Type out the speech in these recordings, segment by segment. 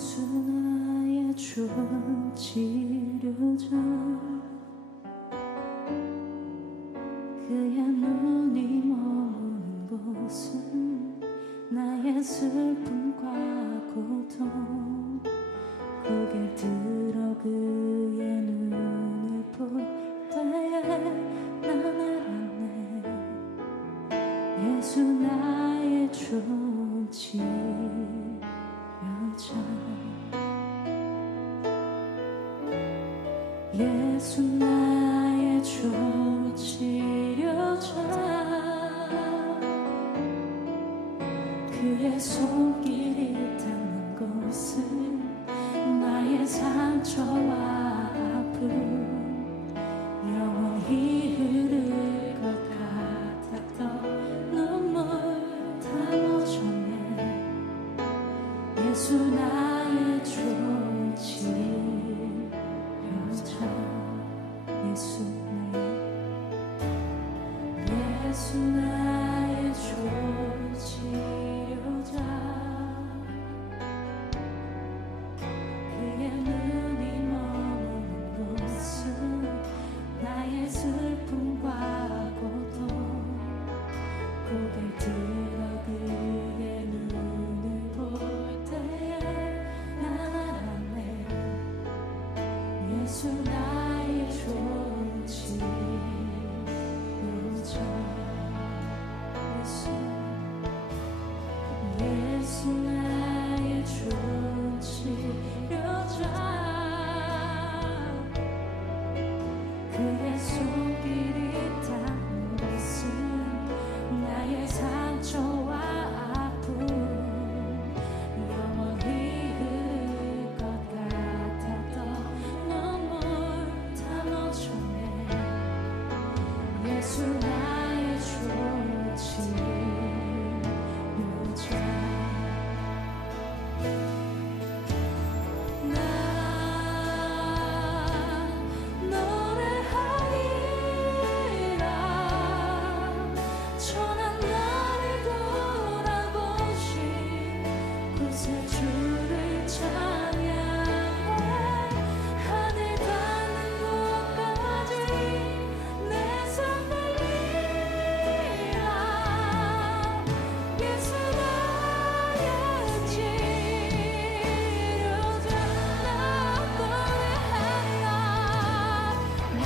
예수 나의 좋은 치료자, 그의 눈이 머무는 곳은 나의 슬픔과 고통. 고개 들어 그의 눈을 볼 때에 난 알았네. 예수 나의 좋은 치료자, 예수 나의 좋은 치료자, 그의 손길이 닿는 곳은 나의 상처와 아픔, 영원히 흐를 것 같았던 눈물 다 멈췄네. 예수 나의 좋은 치료자, 예수 나의 좋은 치료자, 그의 눈이 머무는 곳은 나의 슬픔과 고통. 고개 들어 그의 눈을 볼 때에 난 알았네. 예수 나의 좋은 치료자, 예수 나의 좋은 치료자, 그의 손길이 닿는 곳은 나의 상처와 아픔, 영원히 흐를 것 같았던 눈물 다 멈췄네. 예수 나의 좋은 치료자, 나 노래하리라. 천한 나를 돌아보신 곳에 주를 찬양해. 하늘 닿는 곳까지 내 손 들리라. 예수 나의 치료자, 나 노래하리라. 나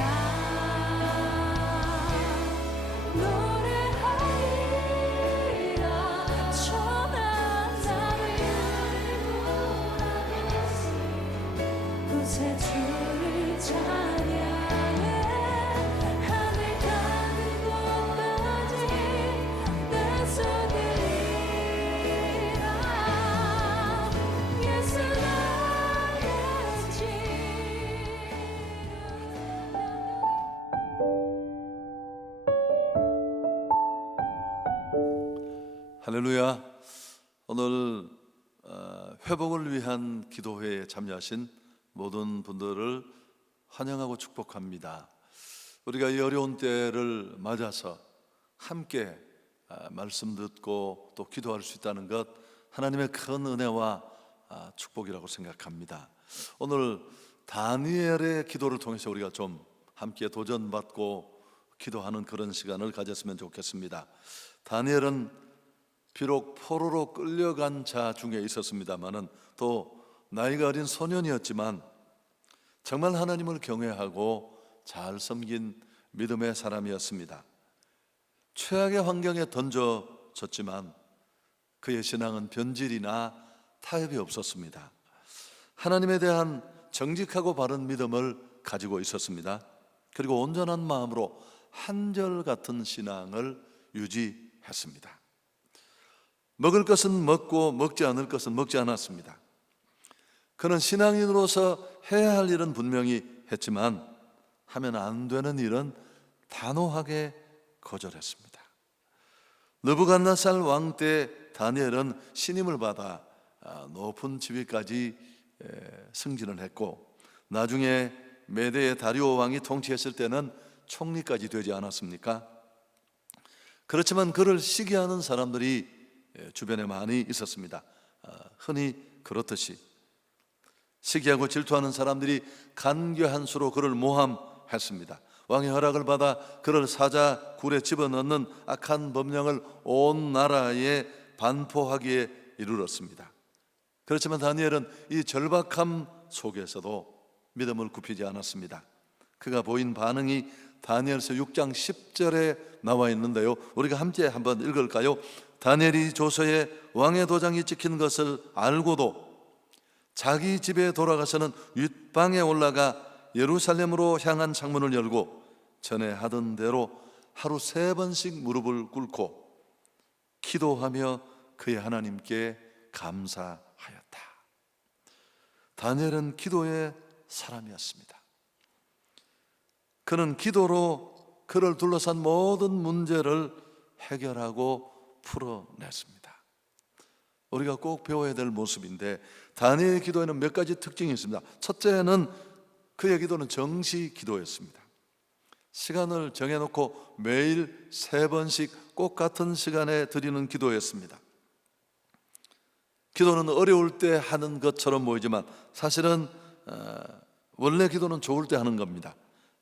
노래하리라. 천한 나를 곳에 주를 찬양해. 하늘 닿는 곳까지 내 손 들리라. 예수 나의 할렐루야. 오늘 회복을 위한 기도회에 참여하신 모든 분들을 환영하고 축복합니다. 우리가 이 어려운 때를 맞아서 함께 말씀 듣고 또 기도할 수 있다는 것, 하나님의 큰 은혜와 축복이라고 생각합니다. 오늘 다니엘의 기도를 통해서 우리가 좀 함께 도전받고 기도하는 그런 시간을 가졌으면 좋겠습니다. 다니엘은 비록 포로로 끌려간 자 중에 있었습니다마는 또 나이가 어린 소년이었지만 정말 하나님을 경외하고 잘 섬긴 믿음의 사람이었습니다. 최악의 환경에 던져졌지만 그의 신앙은 변질이나 타협이 없었습니다. 하나님에 대한 정직하고 바른 믿음을 가지고 있었습니다. 그리고 온전한 마음으로 한결같은 신앙을 유지했습니다. 먹을 것은 먹고 먹지 않을 것은 먹지 않았습니다. 그는 신앙인으로서 해야 할 일은 분명히 했지만 하면 안 되는 일은 단호하게 거절했습니다. 느부갓네살 왕 때 다니엘은 신임을 받아 높은 지위까지 승진을 했고, 나중에 메대의 다리오 왕이 통치했을 때는 총리까지 되지 않았습니까? 그렇지만 그를 시기하는 사람들이 주변에 많이 있었습니다. 흔히 그렇듯이 시기하고 질투하는 사람들이 간교한 수로 그를 모함했습니다. 왕의 허락을 받아 그를 사자 굴에 집어넣는 악한 법령을 온 나라에 반포하기에 이르렀습니다. 그렇지만 다니엘은 이 절박함 속에서도 믿음을 굽히지 않았습니다. 그가 보인 반응이 다니엘서 6장 10절에 나와 있는데요, 우리가 함께 한번 읽을까요? 다니엘이 조서에 왕의 도장이 찍힌 것을 알고도 자기 집에 돌아가서는 윗방에 올라가 예루살렘으로 향한 창문을 열고 전에 하던 대로 하루 3번씩 무릎을 꿇고 기도하며 그의 하나님께 감사하였다. 다니엘은 기도의 사람이었습니다. 그는 기도로 그를 둘러싼 모든 문제를 해결하고 풀어냈습니다. 우리가 꼭 배워야 될 모습인데, 다니엘의 기도에는 몇 가지 특징이 있습니다. 첫째는 그의 기도는 정시 기도였습니다. 시간을 정해놓고 매일 3번씩 꼭 같은 시간에 드리는 기도였습니다. 기도는 어려울 때 하는 것처럼 보이지만 사실은 원래 기도는 좋을 때 하는 겁니다.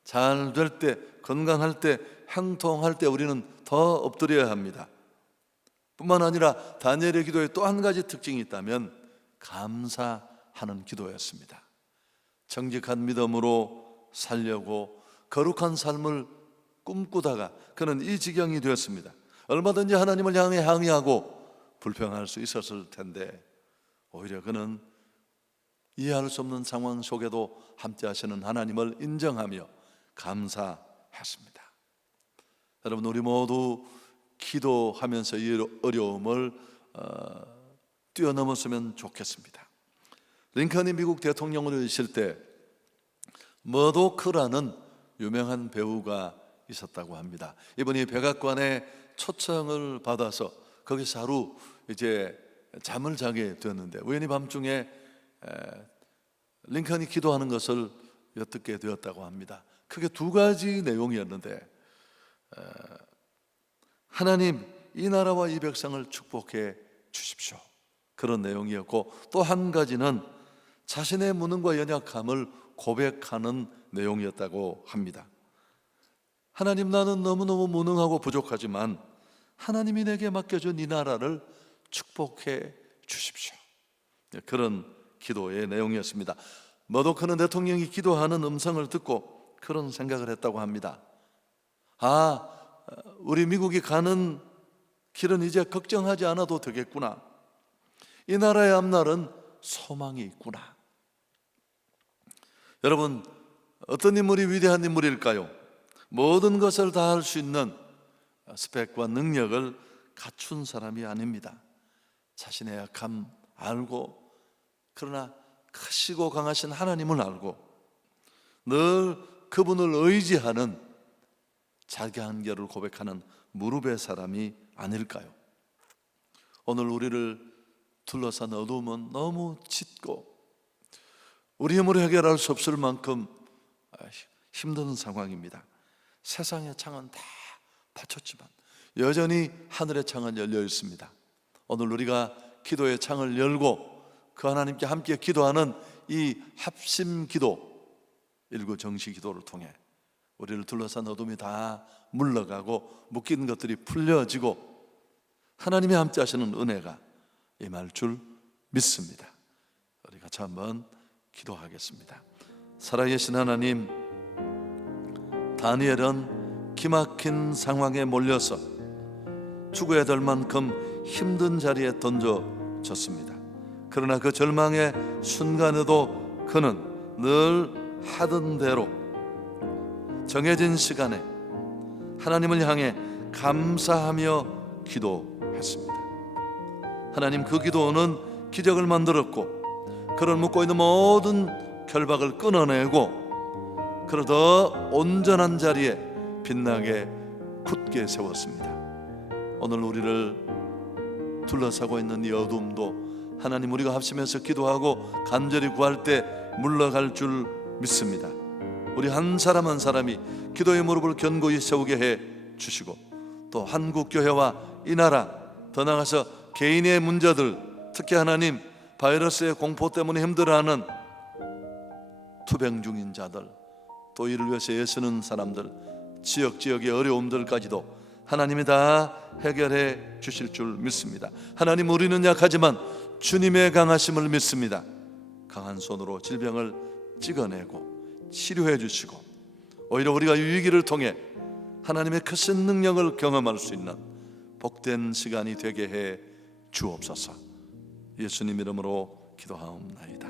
잘 될 때, 건강할 때, 형통할 때 우리는 더 엎드려야 합니다. 뿐만 아니라 다니엘의 기도에 또 한 가지 특징이 있다면 감사하는 기도였습니다. 정직한 믿음으로 살려고 거룩한 삶을 꿈꾸다가 그는 이 지경이 되었습니다. 얼마든지 하나님을 향해 항의하고 불평할 수 있었을 텐데 오히려 그는 이해할 수 없는 상황 속에도 함께 하시는 하나님을 인정하며 감사했습니다. 여러분, 우리 모두 기도하면서 이 어려움을 뛰어넘었으면 좋겠습니다. 링컨이 미국 대통령으로 있을 때 머도크라는 유명한 배우가 있었다고 합니다. 이분이 백악관에 초청을 받아서 거기서 하루 이제 잠을 자게 되었는데 우연히 밤중에 링컨이 기도하는 것을 엿듣게 되었다고 합니다. 크게 2가지 내용이었는데, 하나님, 이 나라와 이 백성을 축복해 주십시오, 그런 내용이었고, 또 한 가지는 자신의 무능과 연약함을 고백하는 내용이었다고 합니다. 하나님, 나는 너무너무 무능하고 부족하지만 하나님이 내게 맡겨준 이 나라를 축복해 주십시오, 그런 기도의 내용이었습니다. 머도크는 대통령이 기도하는 음성을 듣고 그런 생각을 했다고 합니다. 우리 미국이 가는 길은 이제 걱정하지 않아도 되겠구나. 이 나라의 앞날은 소망이 있구나. 여러분, 어떤 인물이 위대한 인물일까요? 모든 것을 다 할 수 있는 스펙과 능력을 갖춘 사람이 아닙니다. 자신의 약함 알고, 그러나 크시고 강하신 하나님을 알고 늘 그분을 의지하는 자기 한계를 고백하는 무릎의 사람이 아닐까요? 오늘 우리를 둘러싼 어두움은 너무 짙고 우리 힘으로 해결할 수 없을 만큼 힘든 상황입니다. 세상의 창은 다 닫혔지만 여전히 하늘의 창은 열려 있습니다. 오늘 우리가 기도의 창을 열고 그 하나님께 함께 기도하는 이 합심 기도, 일구 정시 기도를 통해 우리를 둘러싼 어둠이 다 물러가고 묶인 것들이 풀려지고 하나님이 함께 하시는 은혜가 임할 줄 믿습니다. 우리 같이 한번 기도하겠습니다. 살아계신 하나님, 다니엘은 기막힌 상황에 몰려서 죽어야 될 만큼 힘든 자리에 던져졌습니다. 그러나 그 절망의 순간에도 그는 늘 하던 대로 정해진 시간에 하나님을 향해 감사하며 기도했습니다. 하나님, 그 기도는 기적을 만들었고 그를 묶고 있는 모든 결박을 끊어내고 그를 더 온전한 자리에 빛나게 굳게 세웠습니다. 오늘 우리를 둘러싸고 있는 이 어둠도 하나님, 우리가 합심해서 기도하고 간절히 구할 때 물러갈 줄 믿습니다. 우리 한 사람 한 사람이 기도의 무릎을 견고히 세우게 해 주시고 또 한국교회와 이 나라, 더 나아가서 개인의 문제들, 특히 하나님 바이러스의 공포 때문에 힘들어하는 투병 중인 자들, 또 이를 위해서 애쓰는 사람들, 지역의 어려움들까지도 하나님이 다 해결해 주실 줄 믿습니다. 하나님, 우리는 약하지만 주님의 강하심을 믿습니다. 강한 손으로 질병을 찍어내고 치료해 주시고, 오히려 우리가 이 위기를 통해 하나님의 크신 능력을 경험할 수 있는 복된 시간이 되게 해 주옵소서. 예수님 이름으로 기도하옵나이다.